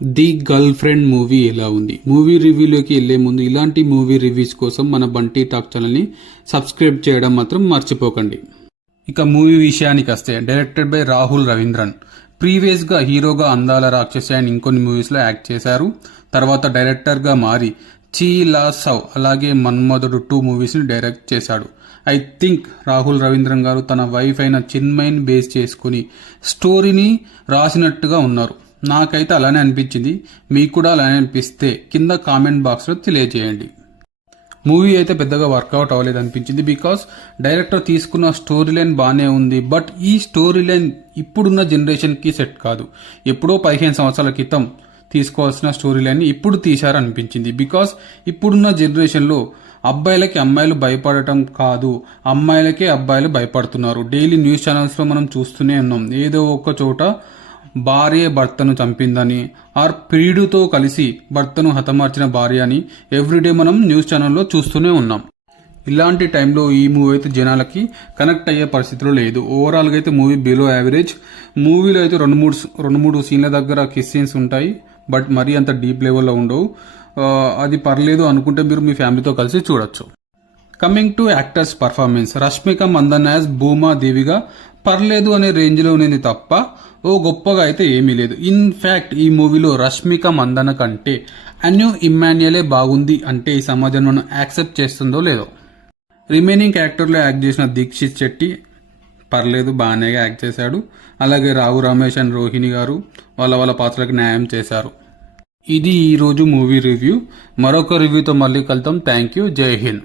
The girl friend movie ఎలా ఉంది? Movie రివ్యూలోకి వెళ్లే ముందు ఇలాంటి మూవీ రివ్యూస్ కోసం మన బంటి టాక్ ఛానల్ని సబ్స్క్రైబ్ చేయడం మాత్రం మర్చిపోకండి. ఇక మూవీ విషయానికి వస్తే డైరెక్టెడ్ బై రాహుల్ రవీంద్రన్. ప్రీవియస్గా హీరోగా అందాల రాక్షసి అండ్ ఇంకొన్ని మూవీస్లో యాక్ట్ చేశారు. తర్వాత డైరెక్టర్గా మారి చీ లా సౌ అలాగే మన్మధుడు 2 మూవీస్ని డైరెక్ట్ చేశాడు. ఐ థింక్ రాహుల్ రవీంద్రన్ గారు తన వైఫ్ అయిన చిన్మయిని బేస్ చేసుకుని స్టోరీని రాసినట్టుగా ఉన్నారు. నాకైతే అలానే అనిపించింది. మీకు కూడా అలానే అనిపిస్తే కింద కామెంట్ బాక్స్లో తెలియజేయండి. మూవీ అయితే పెద్దగా వర్కౌట్ అవ్వలేదు అనిపించింది. బికాస్ డైరెక్టర్ తీసుకున్న స్టోరీ లైన్ బాగానే ఉంది. బట్ ఈ స్టోరీ లైన్ ఇప్పుడున్న జనరేషన్కి సెట్ కాదు. ఎప్పుడో 15 సంవత్సరాల క్రితం తీసుకోవాల్సిన స్టోరీ లైన్ ఇప్పుడు తీశారనిపించింది. బికాస్ ఇప్పుడున్న జనరేషన్లో అబ్బాయిలకి అమ్మాయిలు భయపడటం కాదు, అమ్మాయిలకే అబ్బాయిలు భయపడుతున్నారు. డైలీ న్యూస్ ఛానల్స్లో మనం చూస్తూనే ఉన్నాం. ఏదో ఒక చోట భార్య భర్తను చంపిందని, ఆర్ ప్రియుడితో కలిసి భర్తను హతమార్చిన భార్య అని ఎవ్రీడే మనం న్యూస్ ఛానల్లో చూస్తూనే ఉన్నాం. ఇలాంటి టైంలో ఈ మూవీ అయితే జనాలకి కనెక్ట్ అయ్యే పరిస్థితిలో లేదు. ఓవరాల్గా అయితే మూవీ బిలో యావరేజ్. మూవీలో అయితే రెండు మూడు సీన్ల దగ్గర కిస్ సీన్స్ ఉంటాయి. బట్ మరీ అంత డీప్ లెవెల్లో ఉండవు. అది పర్లేదు అనుకుంటే మీరు మీ ఫ్యామిలీతో కలిసి చూడొచ్చు. Coming to actors performance, Rashmika Mandanna as Bhuma దేవిగా పర్లేదు అనే రేంజ్లో ఉన్నది తప్ప ఓ గొప్పగా అయితే ఏమీ లేదు. ఇన్ఫ్యాక్ట్ ఈ మూవీలో రష్మిక మందన్న కంటే అన్యూ ఇమ్మాన్యుయలే బాగుంది అంటే ఈ సమాజం మనం యాక్సెప్ట్ చేస్తుందో లేదో. రిమైనింగ్ క్యారెక్టర్లో యాక్ట్ చేసిన దీక్షిత్ శెట్టి పర్లేదు, బాగానే యాక్ట్ చేశాడు. అలాగే రావు రమేష్ అండ్ రోహిణి గారు వాళ్ళ పాత్రలకు న్యాయం చేశారు. ఇది ఈరోజు మూవీ రివ్యూ. మరొక రివ్యూతో మళ్ళీ కలుద్దాం. Thank you. జై హింద్.